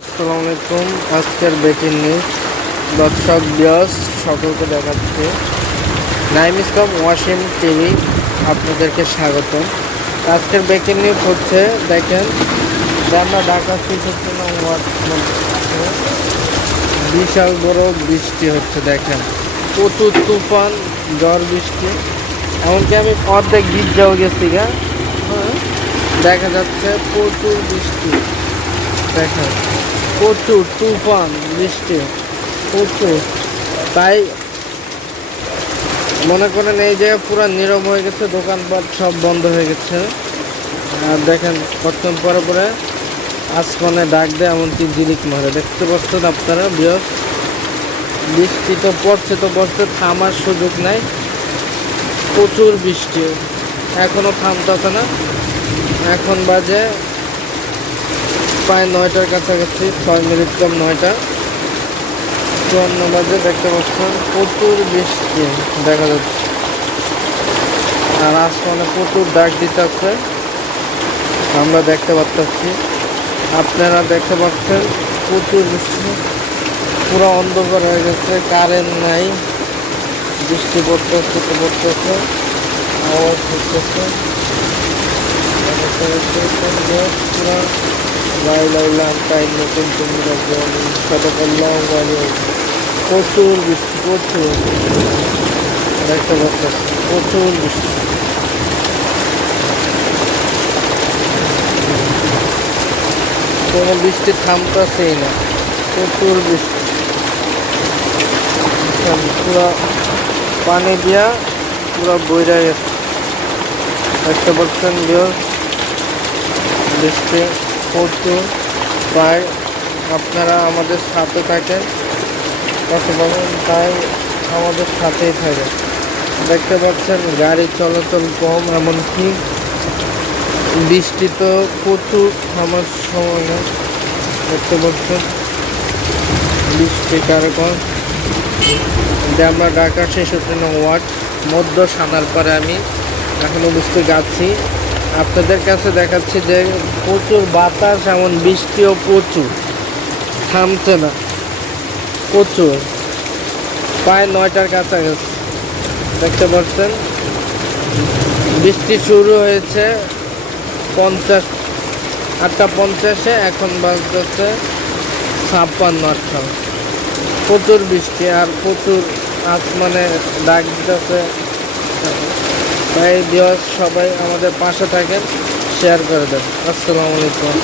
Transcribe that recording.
আসসালামু আলাইকুম। আজকের ব্রেকিং নিউজ দর্শক বিয়স সকলকে দেখাচ্ছে নাইম ইসলাম ওয়াসিম টিভি, আপনাদেরকে স্বাগতম। আজকের ব্রেকিং নিউজ হচ্ছে, দেখেন যে আমরা ঢাকা ৬৬ নং ওয়ার্ড বিশাল বড় বৃষ্টি হচ্ছে। দেখেন প্রচুর তুফান, ঝড় বৃষ্টি, এমনকি আমি অর্ধেক গির্জাও গেছি হ্যাঁ, দেখা যাচ্ছে প্রচুর বৃষ্টি। দেখেন প্রচুর তুফান বৃষ্টি, প্রচুর। তাই মনে করেন এই জায়গায় পুরো নীরব হয়ে গেছে, দোকানপাট সব বন্ধ হয়ে গেছে। আর দেখেন কতক্ষণ পরে পরে আসমানে ডাক দেয়, এমনকি জিলিক মারে। দেখতে পাচ্ছেন আপনারা বিয়স, বৃষ্টি তো পড়ছে, থামার সুযোগ নাই। প্রচুর বৃষ্টি, এখনো থামতেছে না। এখন বাজে প্রায় 9টার কাছাকাছি, 6 মিনিট কম 9টা 54 বাজে। দেখতে পাচ্ছেন প্রচুর বৃষ্টি দেখা যাচ্ছে, আর আসমানে প্রচুর ডাক দিতেছে, আমরা দেখতে পাচ্ছি, আপনারা দেখতে পাচ্ছেন প্রচুর বৃষ্টি। পুরো অন্ধকার হয়ে গেছে, কারেন্ট নাই, বৃষ্টি পড়তেছে, আওয়াজ হচ্ছে পুরো লাইলাম তাই নতুন তোমরা সাদা করলাম গাড়ি। প্রচুর বৃষ্টি, প্রচুর দেখতে পাচ্ছি, প্রচুর বৃষ্টি। কোনো বৃষ্টি থামতেছেই না, প্রচুর বৃষ্টি। পুরো পানি দিয়া পুরো বইরা গেছে, দেখতে পাচ্ছেন বৃষ্টি প্রচুর। প্রায় আপনারা আমাদের সাথে থাকেন, কত পাবেন, তাই আমাদের সাথেই থাকে। দেখতে পাচ্ছেন গাড়ি চলাচল কম, এমনকি বৃষ্টি তো প্রচুর, থামার সময় না। দেখতে পাচ্ছেন বৃষ্টি কারণ যে আমরা ঢাকা ৬৬ নং ওয়ার্ড মধ্য সানার পরে আমি এখনো বুঝতে যাচ্ছি। আপনাদের কাছে দেখাচ্ছি যে প্রচুর বাতাস, এমন বৃষ্টিও প্রচুর, থামছে না, প্রচুর। প্রায় 9টার কাছাকাছি দেখতে পাচ্ছেন বৃষ্টি শুরু হয়েছে 8টা 50-এ, এখন বাজতেছে 56-58। প্রচুর বৃষ্টি আর প্রচুর আসমানে ডাক দিতেছে। তাই দিবস সবাই আমাদের পাশে থাকেন, শেয়ার করে দেন। আসসালামু আলাইকুম।